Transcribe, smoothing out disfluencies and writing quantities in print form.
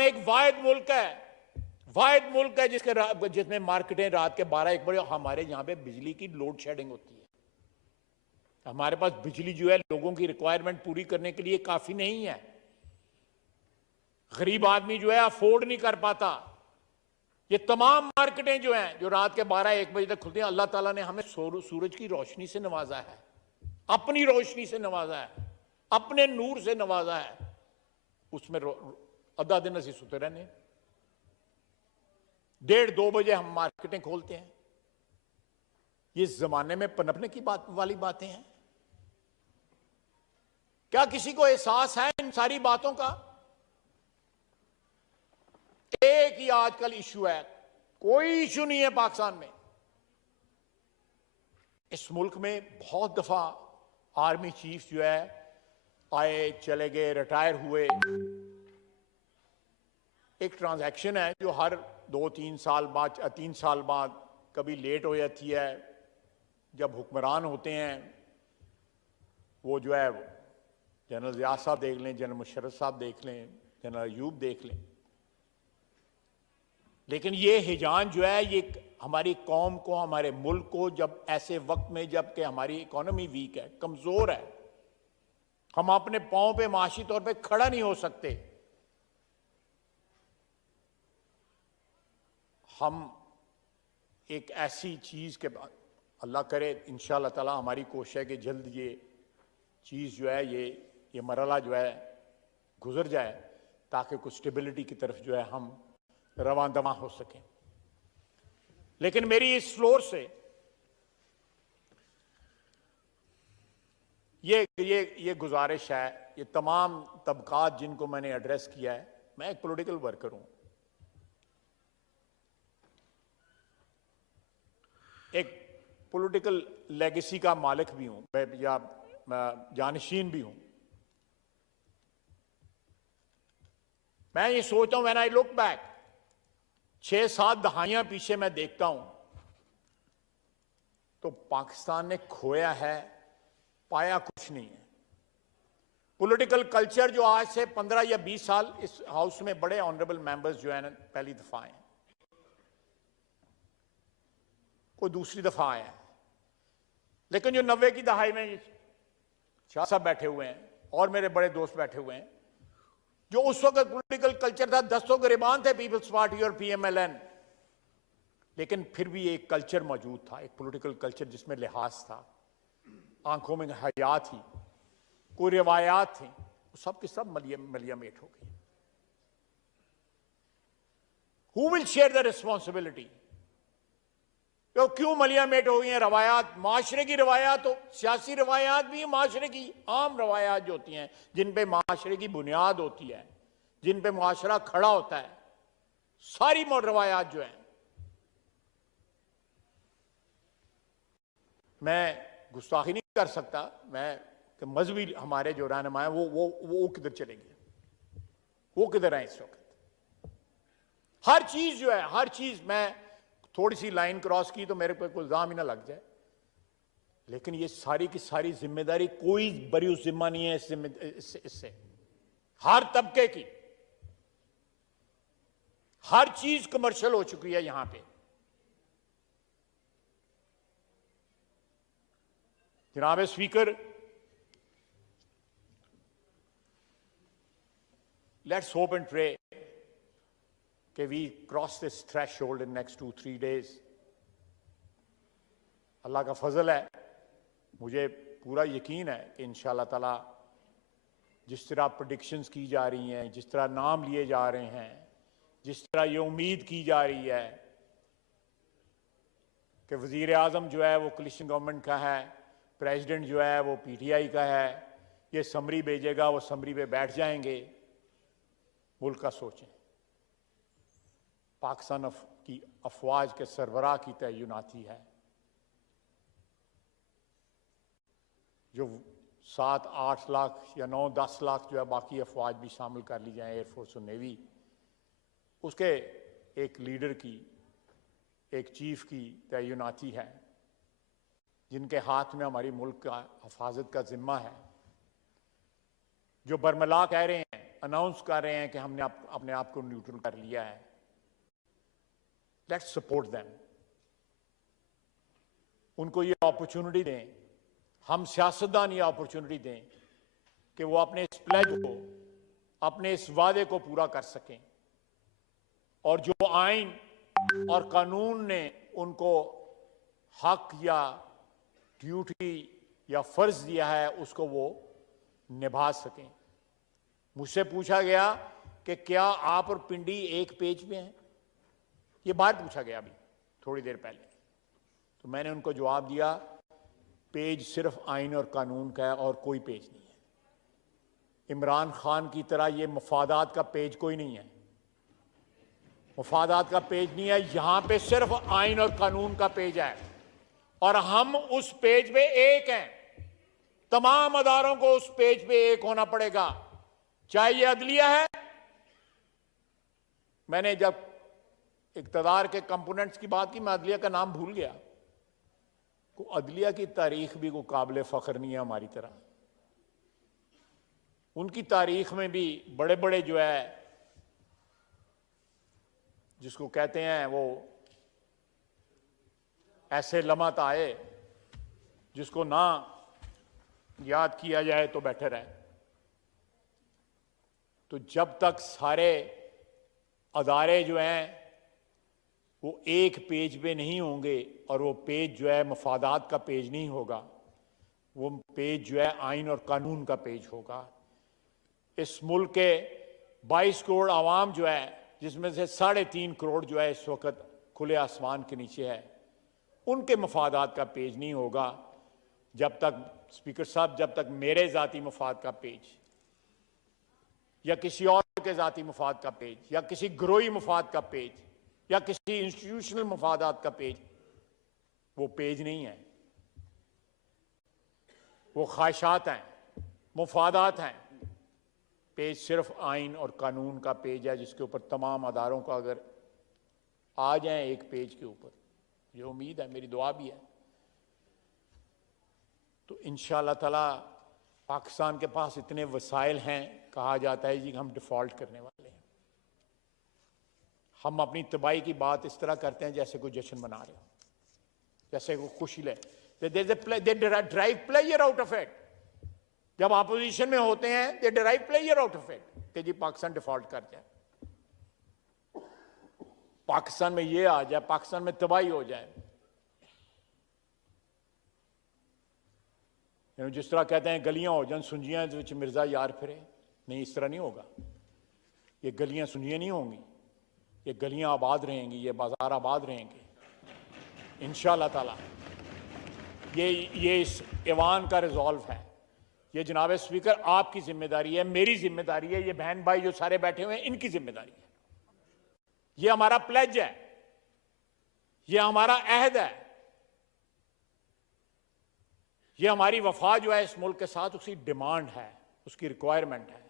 एक वाहिद मुल्क है, वाहिद मुल्क है जिसमें मार्केटें रात के 12-1 बजे, हमारे यहां पे बिजली की लोड शेडिंग होती है। हमारे पास बिजली जो है लोगों की रिक्वायरमेंट पूरी करने के लिए काफी नहीं है। गरीब आदमी जो है अफोर्ड नहीं कर पाता। ये तमाम मार्केटें जो हैं जो रात के 12-1 बजे तक खुलती हैं, अल्लाह ताला ने हमें सूरज की रोशनी से नवाजा है, अपनी रोशनी से नवाजा है, अपने नूर से नवाजा है। उसमें आधा दिन असी सुते रहने, 1:30-2 बजे हम मार्केटें खोलते हैं। ये जमाने में पनपने की बात वाली बातें हैं। क्या किसी को एहसास है इन सारी बातों का? एक ही आजकल इशू है, कोई इशू नहीं है पाकिस्तान में। इस मुल्क में बहुत दफा आर्मी चीफ जो है आए चले गए, रिटायर हुए। एक ट्रांजैक्शन है जो हर 2-3 साल बाद, 3 साल बाद कभी लेट हो जाती है। जब हुक्मरान होते हैं वो जो है जनरल ज़िया साहब देख लें, जनरल मुशर्रफ साहब देख लें, जनरल अयूब देख लें, लेकिन ये हिजान जो है ये हमारी कौम को, हमारे मुल्क को, जब ऐसे वक्त में जबकि हमारी इकोनॉमी वीक है, कमजोर है, हम अपने पांव पे माशी तौर पे खड़ा नहीं हो सकते, हम एक ऐसी चीज के बाद, अल्लाह करे इंशाअल्लाह ताला हमारी कोशिश है कि जल्द ये चीज जो है ये मरहला जो है गुजर जाए, ताकि कुछ स्टेबिलिटी की तरफ जो है हम रवां दवा हो सकें। लेकिन मेरी इस फ्लोर से ये गुजारिश है, ये तमाम तबकात जिनको मैंने एड्रेस किया है, मैं एक पॉलिटिकल वर्कर हूं, एक पॉलिटिकल लेगेसी का मालिक भी हूं या जानशीन भी हूं। मैं ये सोचता हूं, व्हेन आई लुक बैक, 6-7 दहाइयां पीछे मैं देखता हूं तो पाकिस्तान ने खोया है, पाया कुछ नहीं है। पॉलिटिकल कल्चर जो आज से 15 या 20 साल इस हाउस में बड़े ऑनरेबल मेंबर्स जो है ना पहली दफा आए, कोई दूसरी दफा आया है, लेकिन जो 90 की दहाई में शाह साहब बैठे हुए हैं और मेरे बड़े दोस्त बैठे हुए हैं, जो उस वक्त पॉलिटिकल कल्चर था, 10 गिरबान थे पीपल्स पार्टी और पीएमएलएन, लेकिन फिर भी एक कल्चर मौजूद था, एक पॉलिटिकल कल्चर जिसमें लिहाज था, आंखों में हया थी, कोई रिवायात थी, सब के सब मलियामेट हो गई। Who will share the responsibility? तो क्यों मलियामेट हो गई हैं? रवायात, माशरे की रवायात हो, सियासी रवायात भी, माशरे की आम रवायात जो होती हैं, जिन पे माशरे की बुनियाद होती है, जिन पे माशरा खड़ा होता है, सारी रवायात जो हैं, मैं गुस्ताखी नहीं कर सकता, मैं कि मजहबी हमारे जो रहनुमा हैं वो किधर चले गए, वो किधर हैं इस वक्त? हर चीज जो है, हर चीज, मैं थोड़ी सी लाइन क्रॉस की तो मेरे पे कोई इल्जाम ही ना लग जाए, लेकिन ये सारी की सारी जिम्मेदारी कोई बरी जिम्मा नहीं है इससे हर तबके की, हर चीज कमर्शियल हो चुकी है यहां पे। जनाब speaker, let's hope and pray कि we cross this threshold in next 2-3 days. अल्लाह का फजल है, मुझे पूरा यकीन है कि इंशाअल्लाह ताला जिस तरह प्रेडिक्शंस की जा रही हैं, जिस तरह नाम लिए जा रहे हैं, जिस तरह ये उम्मीद की जा रही है कि वजीर आजम जो है वो कोलिशन गवर्नमेंट का है, प्रेसिडेंट जो है वो पीटीआई का है, ये समरी भेजेगा, वो समरी पे बैठ जाएंगे। मुल्क का सोचें, पाकिस्तान की अफवाज के सरबराह की तयनाती है, जो 7-8 लाख या 9-10 लाख जो है बाकी अफवाज भी शामिल कर ली जाए, एयरफोर्स और नेवी, उसके एक लीडर की, एक चीफ की तयनाती है, जिनके हाथ में हमारी मुल्क का हिफाजत का जिम्मा है। जो बरमला कह रहे हैं अनाउंस कर रहे हैं कि हमने अपने आप को न्यूट्रल कर लिया है, लेट्स सपोर्ट देम। उनको ये अपॉर्चुनिटी दें, हम सियासतदान ये अपॉर्चुनिटी दें कि वो अपने इस प्लेज को, अपने इस वादे को पूरा कर सकें, और जो आइन और कानून ने उनको हक या ड्यूटी या फर्ज दिया है उसको वो निभा सकें। मुझसे पूछा गया कि क्या आप और पिंडी एक पेज पे हैं, ये बाहर पूछा गया अभी थोड़ी देर पहले, तो मैंने उनको जवाब दिया पेज सिर्फ आइन और कानून का है और कोई पेज नहीं है। इमरान खान की तरह ये मफादात का पेज कोई नहीं है, मफादात का पेज नहीं है, यहां पे सिर्फ आइन और कानून का पेज है और हम उस पेज पे एक हैं। तमाम अदारों को उस पेज पे एक होना पड़ेगा, चाहे ये अदलिया है। मैंने जब इक्तदार के कंपोनेंट्स की बात की, मैं अदलिया का नाम भूल गया। को अदलिया की तारीख भी कोई काबिल फख्र नहीं है हमारी तरह। उनकी तारीख में भी बड़े बड़े जो है, जिसको कहते हैं वो ऐसे लम्हात आए जिसको ना याद किया जाए तो बेहतर है। तो जब तक सारे अदारे जो हैं वो एक पेज पे नहीं होंगे और वो पेज जो है मफादात का पेज नहीं होगा, वो पेज जो है आइन और कानून का पेज होगा। इस मुल्क के 22 करोड़ आवाम जो है, जिसमें से 3.5 करोड़ जो है इस वक्त खुले आसमान के नीचे है, उनके मफादात का पेज नहीं होगा जब तक, स्पीकर साहब, जब तक मेरे ज़ाती मफाद का पेज या किसी और के ज़ाती मफाद का पेज या किसी ग्रोही मफाद का पेज या किसी इंस्टीट्यूशनल मफादात का पेज, वो पेज नहीं है, वो ख्वाहिशात हैं, मफादात हैं। पेज सिर्फ आइन और कानून का पेज है, जिसके ऊपर तमाम अदारों का अगर आ जाए एक पेज के ऊपर, ये उम्मीद है, मेरी दुआ भी है, तो इंशाअल्लाह ताला पाकिस्तान के पास इतने वसाइल हैं, कहा जाता है जी हम डिफॉल्ट करने वाले हैं। हम अपनी तबाही की बात इस तरह करते हैं जैसे कोई जश्न मना रहे हो, जैसे कोई खुशी ले, they drive player out of it. जब अपोजिशन में होते हैं they drive player out of it कि जी पाकिस्तान डिफॉल्ट कर जाए, पाकिस्तान में ये आ जाए, पाकिस्तान में तबाही हो जाए। जिस तरह कहते हैं गलियां हो जाए सुंजियां विच मिर्जा यार फिरे, नहीं, इस तरह नहीं होगा। ये गलियां सुंजियां नहीं होंगी, ये गलियां आबाद रहेंगी, ये बाजार आबाद रहेंगे इंशाअल्लाह ताला। ये इस ऐवान का रिजॉल्व है। ये जनाब स्पीकर आपकी जिम्मेदारी है, मेरी जिम्मेदारी है, ये बहन भाई जो सारे बैठे हुए हैं इनकी जिम्मेदारी है। ये हमारा प्लेज है, ये हमारा अहद है, ये हमारी वफा जो है इस मुल्क के साथ, उसकी डिमांड है, उसकी रिक्वायरमेंट है।